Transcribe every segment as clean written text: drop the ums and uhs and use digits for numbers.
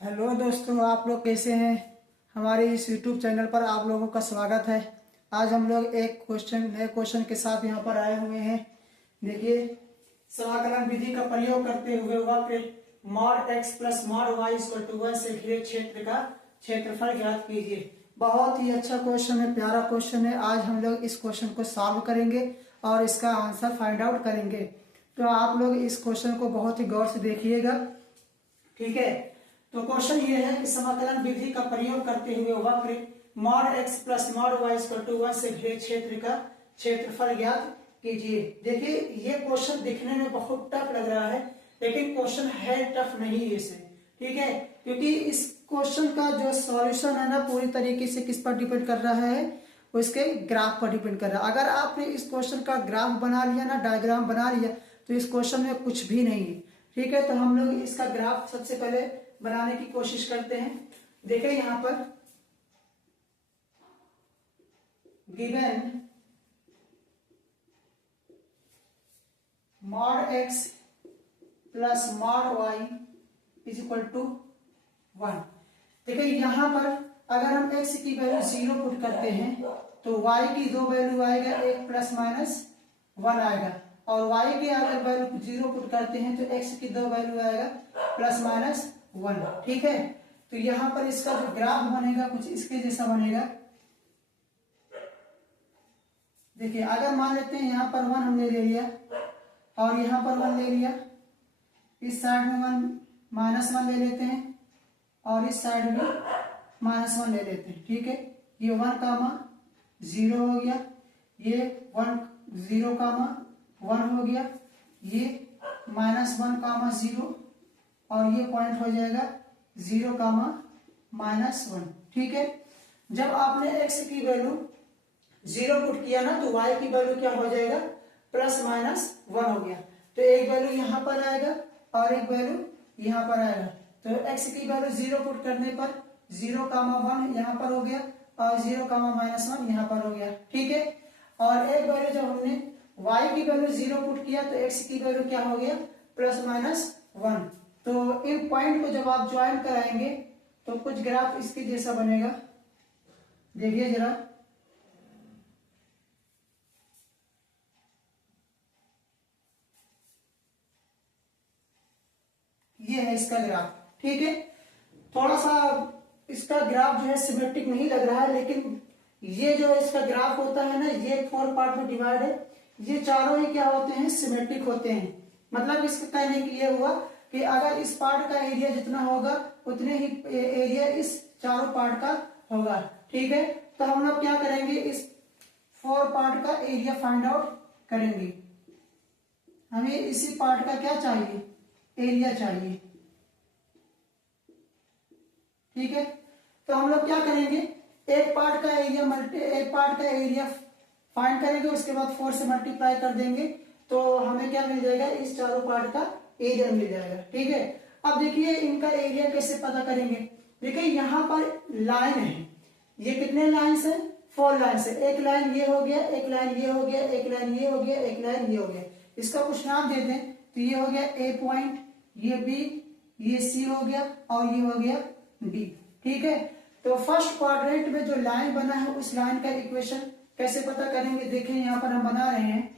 Hello दोस्तों, आप लोग कैसे हैं। हमारे इस यूट्यूब चैनल पर आप लोगों का स्वागत है। आज हम लोग एक नए क्वेश्चन के साथ यहाँ पर आए हुए हैं। देखिए, समाकलन विधि का प्रयोग करते हुए वक्र mod x plus mod y equal to 1 से घिरे क्षेत्र का क्षेत्रफल ज्ञात कीजिए। बहुत ही अच्छा क्वेश्चन है, प्यारा क्वेश्चन है। आज हम लोग इस क्वेश्चन को सॉल्व करेंगे और इसका आंसर फाइंड आउट करेंगे। तो आप लोग इस क्वेश्चन को बहुत ही गौर से देखिएगा, ठीक है। तो क्वेश्चन ये है कि समाकलन विधि का प्रयोग करते हुए वक्र mod x plus mod y equal to 1 से घिरे क्षेत्र का क्षेत्रफल ज्ञात कीजिए। देखिए, ये क्वेश्चन दिखने में बहुत टफ लग रहा है, लेकिन क्वेश्चन है टफ नहीं इसे, ठीक है। क्योंकि इस क्वेश्चन का जो सॉल्यूशन है ना, पूरी तरीके से किस पर डिपेंड कर रहा है, उसके ग्राफ पर डिपेंड कर रहा है। अगर आपने इस क्वेश्चन का ग्राफ बना लिया ना, डायग्राम बना लिया, तो इस क्वेश्चन में कुछ भी नहीं है, ठीक है। तो हम लोग इसका ग्राफ सबसे पहले बनाने की कोशिश करते हैं। देखें यहां पर given mod x plus mod y is equal to 1। देखिए यहां पर अगर हम x की वैल्यू 0 पुट करते हैं तो y की दो वैल्यू आएगा, एक प्लस माइनस 1 आएगा, और y की अगर वैल्यू 0 पुट करते हैं तो x की दो वैल्यू आएगा प्लस माइनस 1, ठीक है। तो यहां पर इसका जो ग्राफ बनेगा कुछ इसके जैसा बनेगा। देखिए, अगर मान लेते हैं यहां पर 1 हमने ले लिया और यहां पर 1 ले लिया, इस साइड में 1 माइनस 1 ले लेते हैं और इस साइड में माइनस 1 ले लेते हैं, ठीक है। ये 1 कामा 0 हो गया, ये 1 0 कामा 1 हो गया, ये माइनस 1 कामा 0 और ये पॉइंट हो जाएगा 0 कामा माइनस 1, ठीक है। जब आपने x की वैल्यू 0 पुट किया ना, तो y की वैल्यू क्या हो जाएगा, प्लस माइनस 1 हो गया। तो एक वैल्यू यहां पर आएगा और एक वैल्यू यहां पर आएगा। तो x की वैल्यू 0 पुट करने पर 0 कामा 1 यहां पर हो गया और 0 कामा माइनस 1 यहां पर हो गया, ठीक है। और एक वैल्यू जब हमने y की वैल्यू 0 पुट किया तो x की वैल्यू क्या हो गया, प्लस माइनस 1। तो इन पॉइंट को जब आप ज्वाइन कराएंगे तो कुछ ग्राफ इसके जैसा बनेगा। देखिए जरा, ये है इसका ग्राफ, ठीक है। थोड़ा सा इसका ग्राफ जो है सिमेट्रिक नहीं लग रहा है, लेकिन ये जो इसका ग्राफ होता है ना, ये 4 पार्ट में डिवाइड है। ये चारों ही क्या होते हैं, सिमेट्रिक होते हैं। मतलब इसका कहने की ये हुआ कि अगर इस पार्ट का एरिया जितना होगा उतने ही एरिया इस चारों पार्ट का होगा, ठीक है। तो हम लोग क्या करेंगे, इस 4 पार्ट का एरिया फाइंड आउट करेंगे। हमें इसी पार्ट का क्या चाहिए, एरिया चाहिए, ठीक है। तो हम लोग क्या करेंगे, एक पार्ट का एरिया फाइंड करेंगे, उसके बाद 4 से मल्टीप्लाई कर देंगे, तो हमें क्या मिल जाएगा, इस चारों पार्ट का एरिया मिल जाएगा, ठीक है। अब देखिए इनका एरिया कैसे पता करेंगे। देखिए यहां पर लाइन है, ये कितने लाइन्स है, 4 लाइन्स है। एक लाइन ये हो गया, एक लाइन ये हो गया, एक लाइन ये हो गया, एक लाइन ये हो गया। इसका कुछ नाम दे दें, तो ये हो गया ए पॉइंट, ये बी, ये सी हो गया और ये हो गया डी, ठीक है। तो फर्स्ट क्वाड्रेंट में जो लाइन बना है उस लाइन का इक्वेशन कैसे पता करेंगे। देखें यहाँ पर हम बना रहे हैं,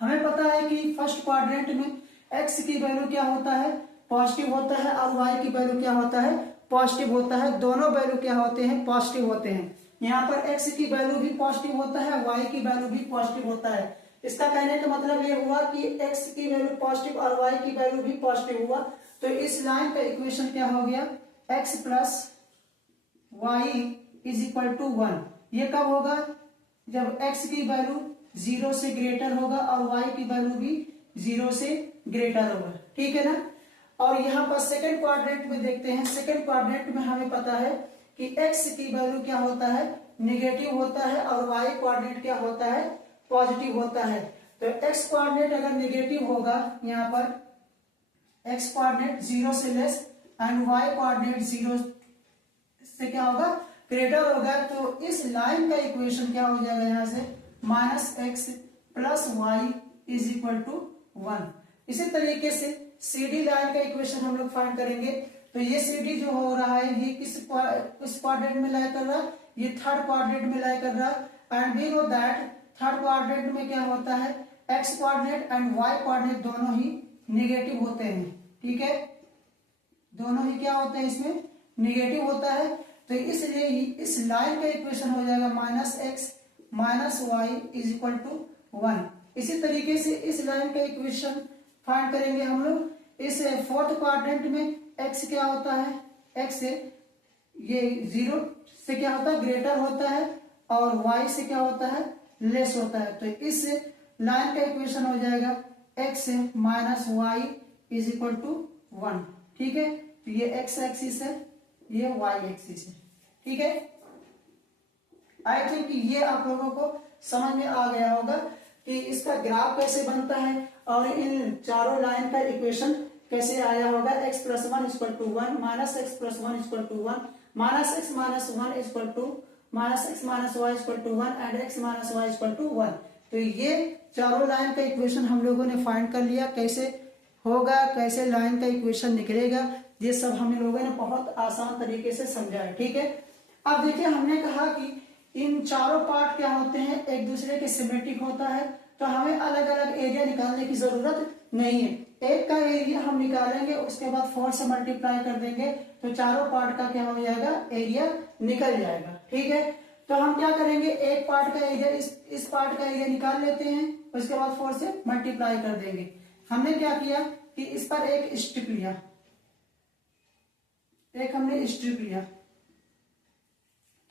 हमें पता है कि फर्स्ट क्वाड्रेंट में x की वैल्यू क्या होता है, पॉजिटिव होता है, और y की वैल्यू क्या होता है, पॉजिटिव होता है। दोनों वैल्यू क्या होते हैं, पॉजिटिव होते हैं। यहाँ पर x की वैल्यू भी पॉजिटिव होता है, y की वैल्यू भी पॉजिटिव होता है। इसका कहने का मतलब ये हुआ कि x की वैल्यू पॉजिटिव और y की वैल्यू भी पॉजिटिव हुआ। तो इस लाइन का इक्वेशन क्या हो गया, x plus y is equal to 1। ये कब होगा, जब x की वैल्यू 0 से ग्रेटर होगा और y की वैल्यू भी 0 से ग्रेटर होगा, ठीक है ना। और यहाँ पर सेकंड क्वाड्रेंट में देखते हैं, सेकंड क्वाड्रेंट में हमें पता है कि x की वैल्यू क्या होता है, नेगेटिव होता है, और y क्वाड्रेंट क्या होता है, पॉजिटिव होता है। तो x क्वाड्रेंट अगर नेगेटिव होगा, यहाँ पर x क्वाड्रेंट 0 से लेस एंड y क्वाड्रेंट 0 से क्या होगा, ग्रेटर होगा। तो इस लाइन का इक्वेशन क्या हो जाएगा, यहाँ से minus x plus y is equal to 1। इसी तरीके से CD लाइन का इक्वेशन हम लोग फाइंड करेंगे। तो ये CD जो हो रहा है ये किस क्वाड्रेंट में लाई कर रहा है, ये थर्ड क्वाड्रेंट में लाई कर रहा है। And we know that third quadrant में क्या होता है, x quadrant and y quadrant दोनों ही निगेटिव होते हैं, ठीक है, दोनों ही क्या होते हैं इसमें निगेटिव होता है। तो इसलिए इस लाइन का इक्वेशन हो जाएगा minus x minus y is equal to 1। इसी तरीके से इस लाइन का इक्वेशन फाइंड करेंगे हम लोग। इस फोर्थ क्वाड्रेंट में एक्स क्या होता है, एक्स ये 0 से क्या होता है ग्रेटर होता है और वाई से क्या होता है लेस होता है। तो इस लाइन का इक्वेशन हो जाएगा x minus y is equal to 1, ठीक है। तो ये एक्स एक्सिस है, ये वाई एक्सिस है, ठीक है। आई थिंक ये आप लोगों को समझ में आ गया होगा कि इसका ग्राफ कैसे बनता है और इन चारों लाइन का इक्वेशन कैसे आया होगा। x plus 1 equal to 1 minus x plus 1 equal to 1 minus x minus 1 equal to minus x minus y equal to 1 and x minus y equal to 1। तो ये चारों लाइन का इक्वेशन हम लोगों ने फाइंड कर लिया। कैसे होगा, कैसे लाइन का इक्वेशन निकलेगा, ये सब हम लोगों ने बहुत आसान तरीके से समझा है, ठीक है। अब देखिए हमने कहा कि इन चारों पार्ट क्या होते हैं एक दूसरे के सिमेट्रिक होता है, तो हमें अलग अलग एरिया निकालने की जरूरत नहीं है। एक का एरिया हम निकालेंगे, उसके बाद 4 से मल्टीप्लाई कर देंगे तो चारों पार्ट का क्या हो जाएगा एरिया निकल जाएगा, ठीक है। तो हम क्या करेंगे, एक पार्ट का एरिया इस पार्ट का एरिया निकाल लेते हैं, उसके बाद 4 से मल्टीप्लाई कर देंगे। हमने क्या किया कि इस पर एक स्ट्रिप लिया, एक हमने स्ट्रिप लिया,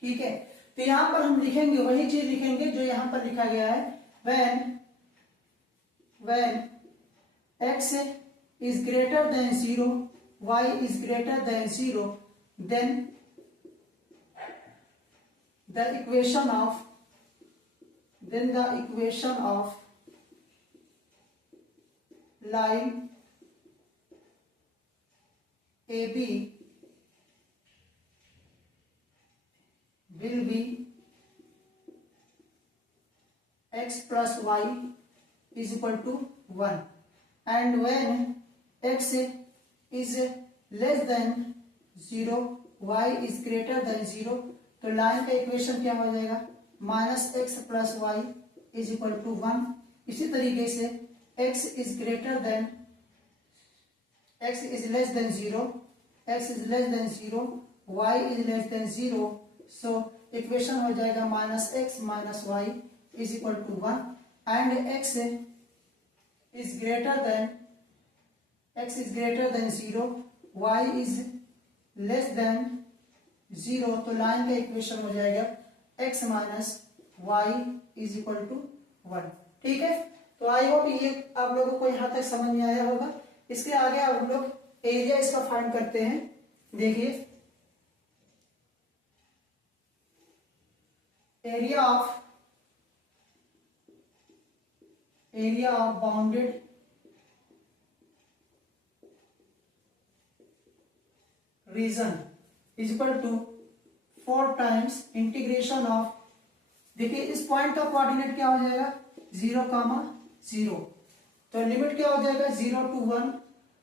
ठीक है। तो यहां पर हम लिखेंगे वही चीज लिखेंगे जो यहां पर लिखा गया है, when x is greater than 0, y is greater than 0, then the equation of line AB will be x plus y is equal to 1, and when x is less than 0, y is greater than 0, तो line का equation क्या हो जाएगा minus x plus y is equal to 1। इसी तरीके से x is greater than x is less than 0, x is less than 0, y is less than 0, so equation हो जाएगा minus x minus y is equal to 1 and x is greater than 0, y is less than 0, तो line का equation हो जाएगा x minus y is equal to 1, ठीक है। तो I hope ये आप लोगों को यहां तक समझ में आया होगा। इसके आगे आप लोग एरिया इसका फाइंड करते हैं। देखिए area of bounded region is equal to 4 times integration of, देखिए इस पॉइंट का कोऑर्डिनेट क्या हो जाएगा 0, तो लिमिट क्या हो जाएगा 0 to 1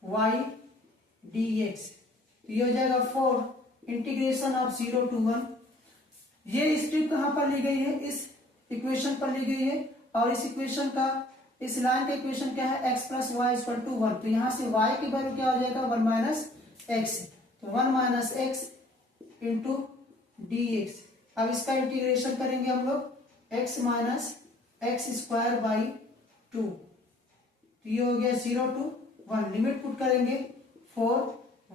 y dx, ये हो जाएगा 4 इंटीग्रेशन ऑफ 0 to 1। ये स्ट्रिप कहां पर ली गई है, इस इक्वेशन पर ली गई है, और इस इक्वेशन का इस लाइन का इक्वेशन क्या है x plus y equal to 1, तो यहां से y की वैल्यू क्या हो जाएगा 1 माइनस एक्स, तो 1 minus x into D x. अब इसका इंटीग्रेशन करेंगे हम लोग x minus x square by 2, तो ये हो गया 0 to 1, लिमिट पुट करेंगे 4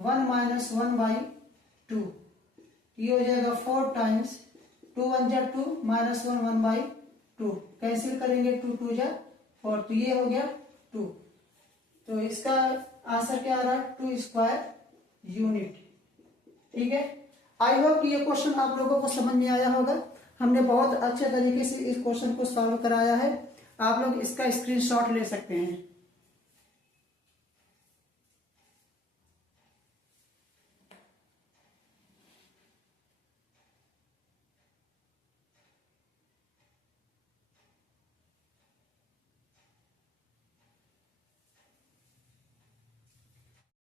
1 माइनस 1 बाई 2, ये हो जाएगा 4 टाइम्स 2 1 जा 2 माइनस 1 1 बाई 2, कैंसिल करेंगे 2 2 जा 4, तो ये हो गया 2। तो इसका आंसर क्या आ रहा है 2 स्क्वायर यूनिट, ठीक है। आई होप ये क्वेश्चन आप लोगों को समझ में आया होगा। हमने बहुत अच्छे तरीके से इस क्वेश्चन को सॉल्व कराया है, आप लोग इसका स्क्रीनशॉट ले सकते हैं।